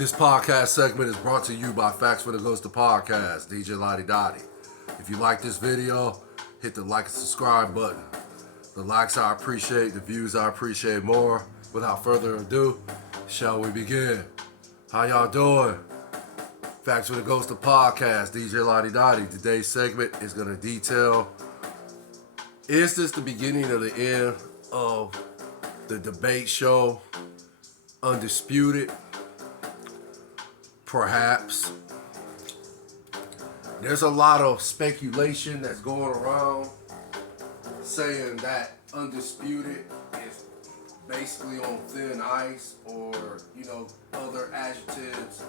This podcast segment is brought to you by Facts When It Goes to Podcast, DJ Laudy Daudy. If you like this video, hit the like and subscribe button. The likes I appreciate, the views I appreciate more. Without further ado, shall we begin? How y'all doing? Facts When It Goes to Podcast, DJ Laudy Daudy. Today's segment is going to detail, is this the beginning of the end of the debate show, Undisputed? Perhaps. There's a lot of speculation that's going around saying that Undisputed is basically on thin ice, or, other adjectives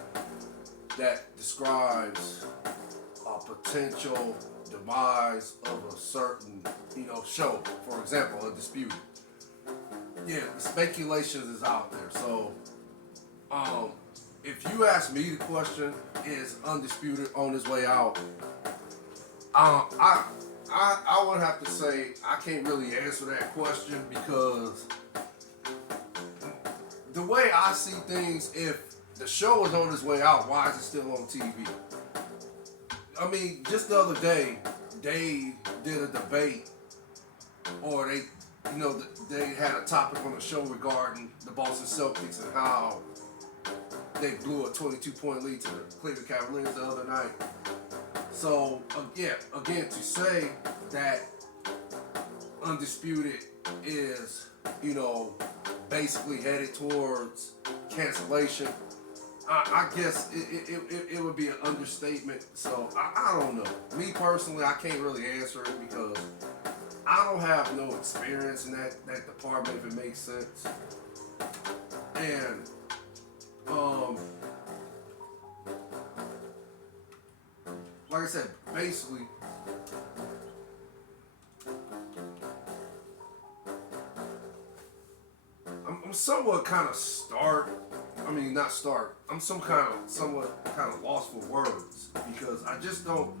that describes a potential demise of a certain, show. For example, Undisputed. Yeah, the speculations is out there. So, if you ask me the question, is Undisputed on his way out? I would have to say I can't really answer that question, because the way I see things, if the show is on its way out, why is it still on TV? I mean, just the other day, they did a debate, or they had a topic on the show regarding the Boston Celtics and how they blew a 22-point lead to the Cleveland Cavaliers the other night. So, again, to say that Undisputed is, basically headed towards cancellation, I guess it would be an understatement. So, I don't know. Me personally, I can't really answer it, because I don't have no experience in that department, if it makes sense. And like I said, basically, I'm somewhat kind of I'm somewhat kind of lost for words, because I just don't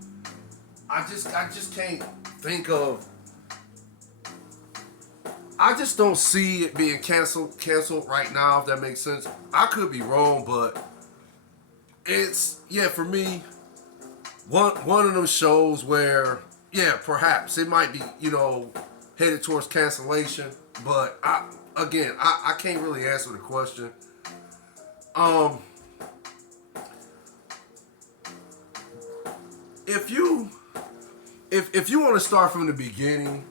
see it being canceled right now, if that makes sense. I could be wrong, but it's, for me, one of them shows where, perhaps it might be, headed towards cancellation, but I can't really answer the question. If you want to start from the beginning,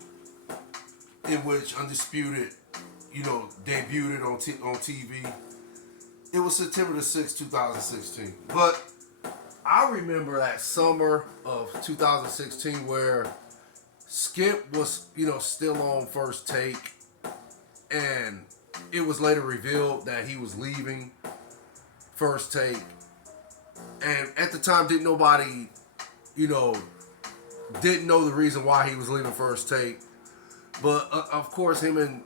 in which Undisputed, debuted on TV, it was September the 6th, 2016. But I remember that summer of 2016 where Skip was, still on First Take, and it was later revealed that he was leaving First Take. And at the time, nobody didn't know the reason why he was leaving First Take. But of course, him and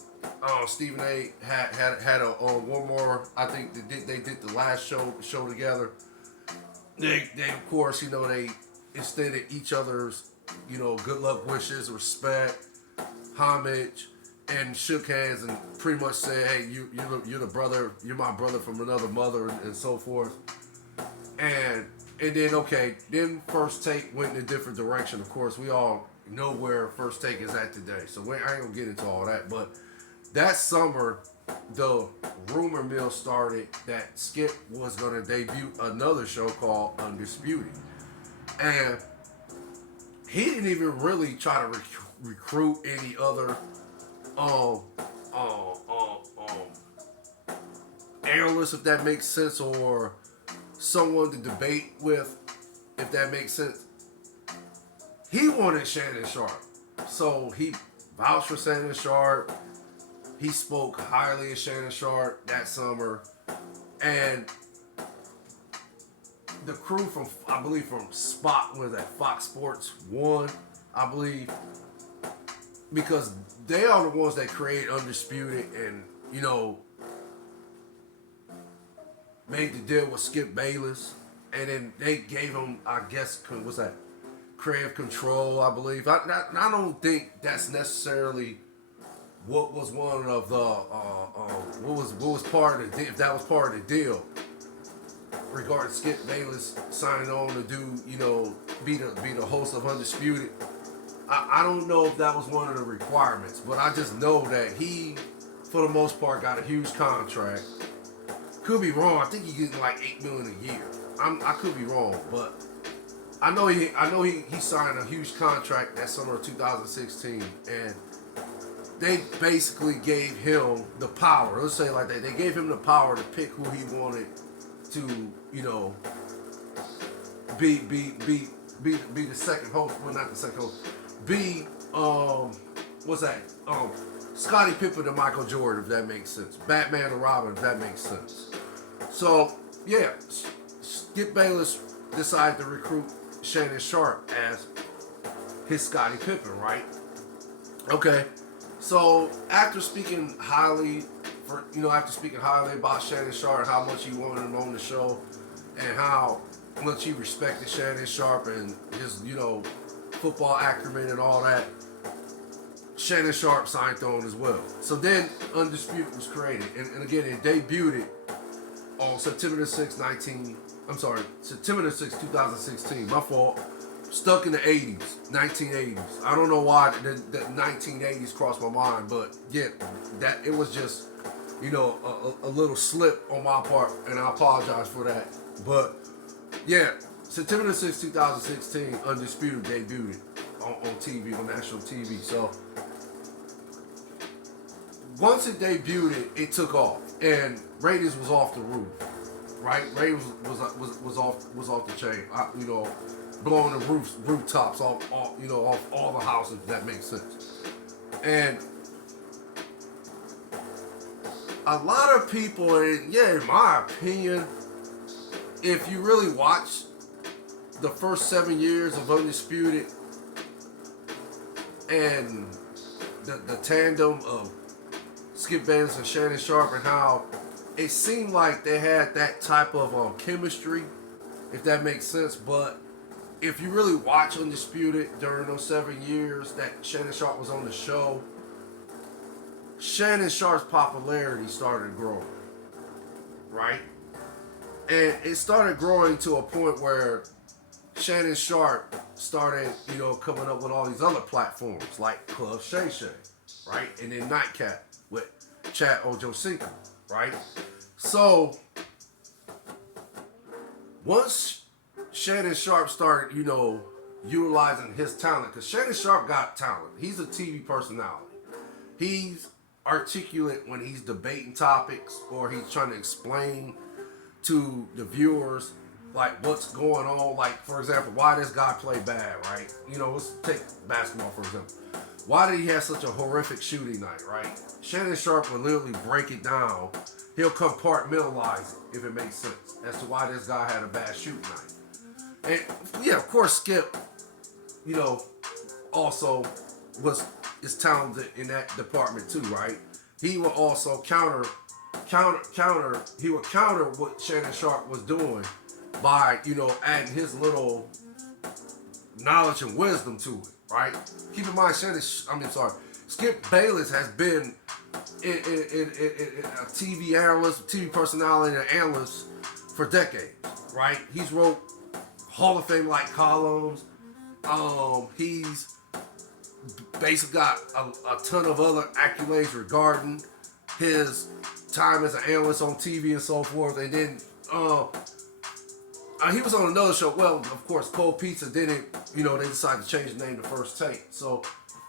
Stephen A. had a one more. I think they did the last show together. They of course, they extended each other's, good luck wishes, respect, homage, and shook hands and pretty much said, hey, you're the brother, you're my brother from another mother, and so forth. And then First Take went in a different direction. Of course, we all know where First Take is at today, so I ain't gonna get into all that. But that summer, the rumor mill started that Skip was gonna debut another show called Undisputed, and he didn't even really try to recruit any other analysts, if that makes sense, or someone to debate with, if that makes sense. He wanted Shannon Sharpe, so he vouched for Shannon Sharpe. He spoke highly of Shannon Sharpe that summer, and the crew from Fox Sports 1, I believe, because they are the ones that create Undisputed and, made the deal with Skip Bayless, and then they gave him, I guess, what's that? Creative control, I believe. I don't think that's necessarily what was one of the what was part of the, if that was part of the deal. regarding Skip Bayless signing on to do, be the host of Undisputed. I don't know if that was one of the requirements, but I just know that he, for the most part, got a huge contract. Could be wrong. I think he's getting like $8 million a year. I could be wrong, but I know he signed a huge contract that summer of 2016, and they basically gave him the power. Let's say it like that. They gave him the power to pick who he wanted to, be the second host. Well, not the second host. Be what's that? Scottie Pippen to Michael Jordan, if that makes sense. Batman to Robin, if that makes sense. So yeah, Skip Bayless decided to recruit Shannon Sharpe as his Scottie Pippen, right? Okay. So after speaking highly about Shannon Sharpe and how much he wanted him on the show, and how much he respected Shannon Sharpe and his, football acumen and all that, Shannon Sharpe signed on as well. So then Undisputed was created, and again it debuted on September 6th, 2016. My fault. Stuck in the 80s, 1980s. I don't know why the 1980s crossed my mind, but yeah, that it was just, a little slip on my part, and I apologize for that. But yeah, September 6th, 2016, Undisputed debuted on TV, on national TV. So once it debuted, it took off, and ratings was off the roof, right? Ratings was off the chain. Blowing the rooftops off all the houses. If that makes sense. And a lot of people, in my opinion, if you really watch the first 7 years of Undisputed and the tandem of Skip Bayless and Shannon Sharpe, and how it seemed like they had that type of chemistry, if that makes sense. But if you really watch Undisputed during those 7 years that Shannon Sharpe was on the show, Shannon Sharpe's popularity started growing, right? And it started growing to a point where Shannon Sharpe started, coming up with all these other platforms like Club Shay Shay, right? And then Nightcap with Chad Ochocinco, right? So once Shannon Sharpe started, utilizing his talent, because Shannon Sharpe got talent. He's a TV personality. He's articulate when he's debating topics or he's trying to explain to the viewers like what's going on. Like, for example, why this guy play bad, right? Let's take basketball for example. Why did he have such a horrific shooting night, right? Shannon Sharpe will literally break it down. He'll compartmentalize it, if it makes sense, as to why this guy had a bad shooting night. And yeah, of course, Skip, also is talented in that department too, right? He will also counter what Shannon Sharpe was doing by, adding his little knowledge and wisdom to it, right? Keep in mind, Skip Bayless has been in a TV analyst, TV personality, and analyst for decades, right? He's wrote Hall of Fame like columns. He's basically got a ton of other accolades regarding his time as an analyst on TV and so forth. And then he was on another show. Well, of course, Cold Pizza didn't. They decided to change the name to First Take. So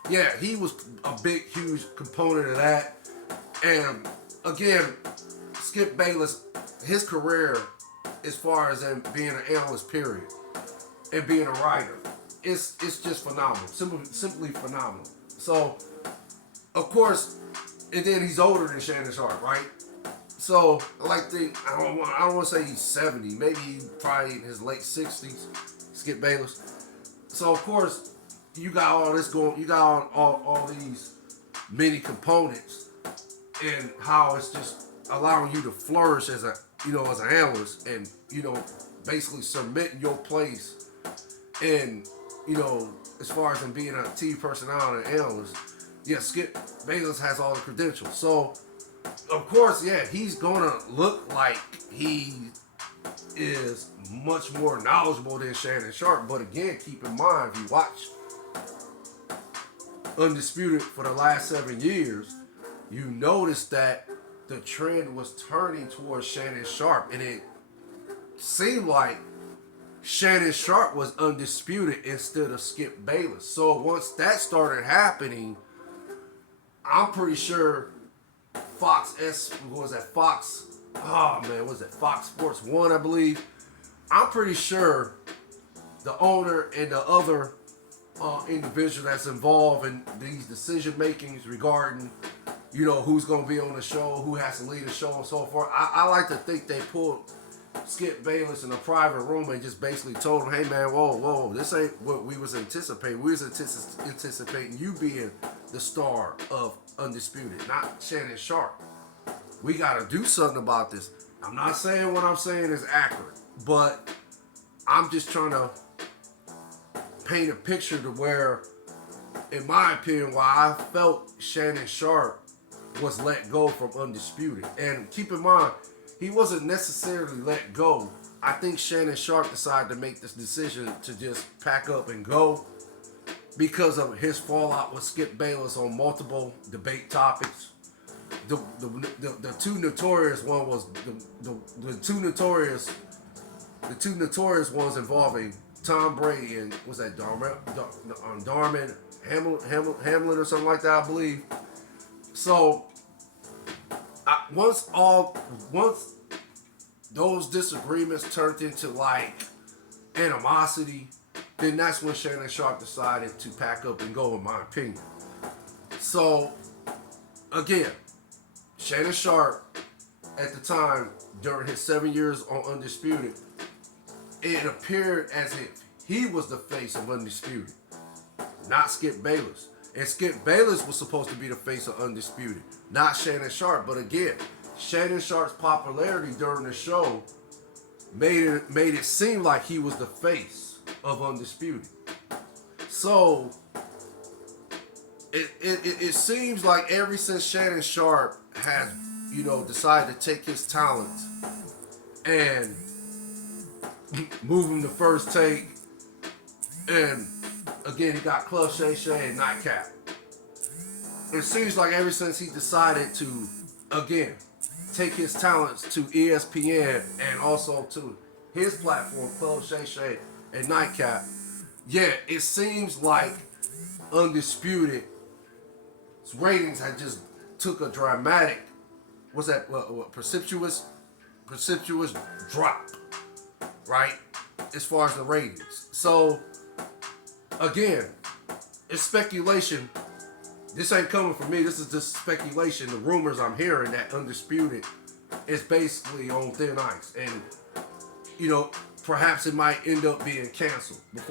yeah, he was a big, huge component of that. And again, Skip Bayless, his career, as far as being an analyst, period, and being a writer, it's just phenomenal, simply phenomenal. So, of course, and then he's older than Shannon Sharpe, right? So, I don't want to say he's 70, maybe he's probably in his late 60s, Skip Bayless. So, of course, you got all this going, you got all these many components, and how it's just allowing you to flourish as as an analyst, and basically submitting your place, and as far as him being a TV personality and analyst. Yeah, Skip Bayless has all the credentials. So of course, yeah, he's gonna look like he is much more knowledgeable than Shannon Sharpe. But again, keep in mind, if you watch Undisputed for the last 7 years, you notice that the trend was turning towards Shannon Sharpe, and it seemed like Shannon Sharpe was undisputed instead of Skip Bayless. So once that started happening, I'm pretty sure Fox Fox? Oh man, was it Fox Sports 1, I believe? I'm pretty sure the owner and the other individual that's involved in these decision makings regarding, who's going to be on the show, who has to lead the show, and so forth. I like to think they pulled Skip Bayless in a private room and just basically told him, hey man, whoa, this ain't what we was anticipating. We was anticipating you being the star of Undisputed, not Shannon Sharpe. We got to do something about this. I'm not saying what I'm saying is accurate, but I'm just trying to paint a picture to where, in my opinion, why I felt Shannon Sharpe was let go from Undisputed. And keep in mind, he wasn't necessarily let go. I think Shannon Sharpe decided to make this decision to just pack up and go because of his fallout with Skip Bayless on multiple debate topics. The two notorious one was the two notorious ones involving Tom Brady and was that Darman Hamlin or something like that, I believe. So once those disagreements turned into like animosity, then that's when Shannon Sharpe decided to pack up and go, in my opinion. So again, Shannon Sharpe at the time during his 7 years on Undisputed, it appeared as if he was the face of Undisputed, not Skip Bayless. And Skip Bayless was supposed to be the face of Undisputed, not Shannon Sharpe. But again, Shannon Sharpe's popularity during the show made it seem like he was the face of Undisputed. So it seems like ever since Shannon Sharpe has, decided to take his talents and move him to First Take, and again he got Club Shay Shay and Nightcap. It seems like ever since he decided to again take his talents to ESPN and also to his platform, Club Shay Shay and Nightcap, it seems like Undisputed ratings had just took a dramatic, precipitous drop, right? As far as the ratings. So again, it's speculation. This ain't coming from me. This is just speculation. The rumors I'm hearing that Undisputed is basically on thin ice, and perhaps it might end up being canceled before